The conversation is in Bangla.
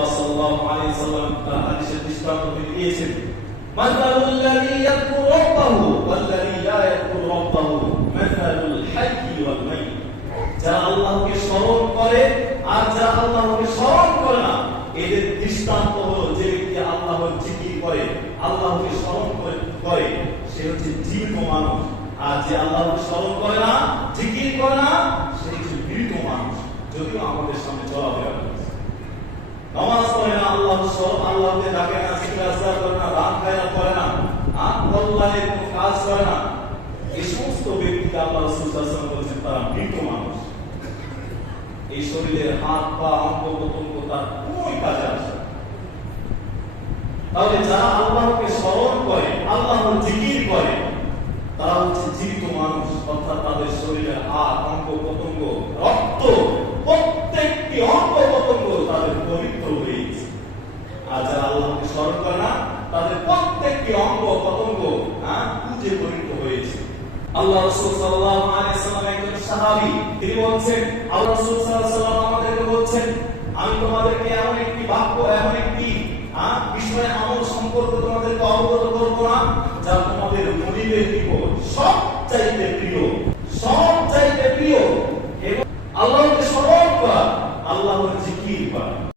রাসূলুল্লাহ সাল্লাল্লাহু আলাইহি ওয়াসাল্লাম তার হাদিসে দৃষ্টান্ত দিয়েছেন, মাসালুল লাযী ইয়াযকুরু রাব্বাহু ওয়াল্লাযী লা ইয়াযকুরু রাব্বাহু মাসালুল হাইয়্যি ওয়াল মাইয়্যিত। যারা আল্লাহকে স্মরণ করে আর যারা আল্লাহকে স্মরণ করে না, এদের দৃষ্টান্ত হলো যে ব্যক্তি আল্লাহর জিকির করে, আল্লাহকে স্মরণ করে, সে হচ্ছে জীবিত মানুষ। আর যে আল্লাহকে স্মরণ করে না, জিকির করে না, সে হচ্ছে মৃত মানুষ। যদিও আমাদের সামনে চলাফেরা করছে, নামাজ পড়ে না, আল্লাহকে ডাকে না, জিকির আজকার করে না, রাত খায় না, করে না, কল্যাণের কোনো কাজ করে না, এই সমস্ত ব্যক্তিকে আল্লাহ রাসূল সাল্লাল্লাহু আলাইহি ওয়াসাল্লাম বলেছেন তারা মৃত মানুষ। এই শরীরের হাত পা অঙ্গ প্রত্যঙ্গ তার কোন কাজে আসে না। তাহলে যারা আল্লাহকে স্মরণ করে, আল্লাহর জিকির করে, তারা হচ্ছে জীবিত মানুষ, অর্থাৎ তাদের শরীরের হাত অঙ্গ প্রত্যঙ্গ রক্ত প্রত্যেকটি অঙ্গ প্রত্যঙ্গ তাদের পবিত্র হয়ে গেছে। আর যারা আল্লাহকে স্মরণ করে না, তাদের প্রত্যেকটি অঙ্গ প্রত্যঙ্গ পূজে পরিণত হয়েছে। আল্লাহ রাসূল সাল্লাল্লাহু আলাইহি ওয়াসাল্লাম একজন সাহাবী, তিনি বলছেন, আল্লাহ রাসূল সাল্লাল্লাহু আলাইহি ওয়াসাল্লাম আমাদেরকে বলছেন, আমি তোমাদেরকে এমন একটি বাক্য, এমন একটি বিষয় আমল সম্পর্কে তোমাদেরকে অবগত করব না, যা তোমাদের মনিবের নিকট সবচাইতে প্রিয়, সবচাইতে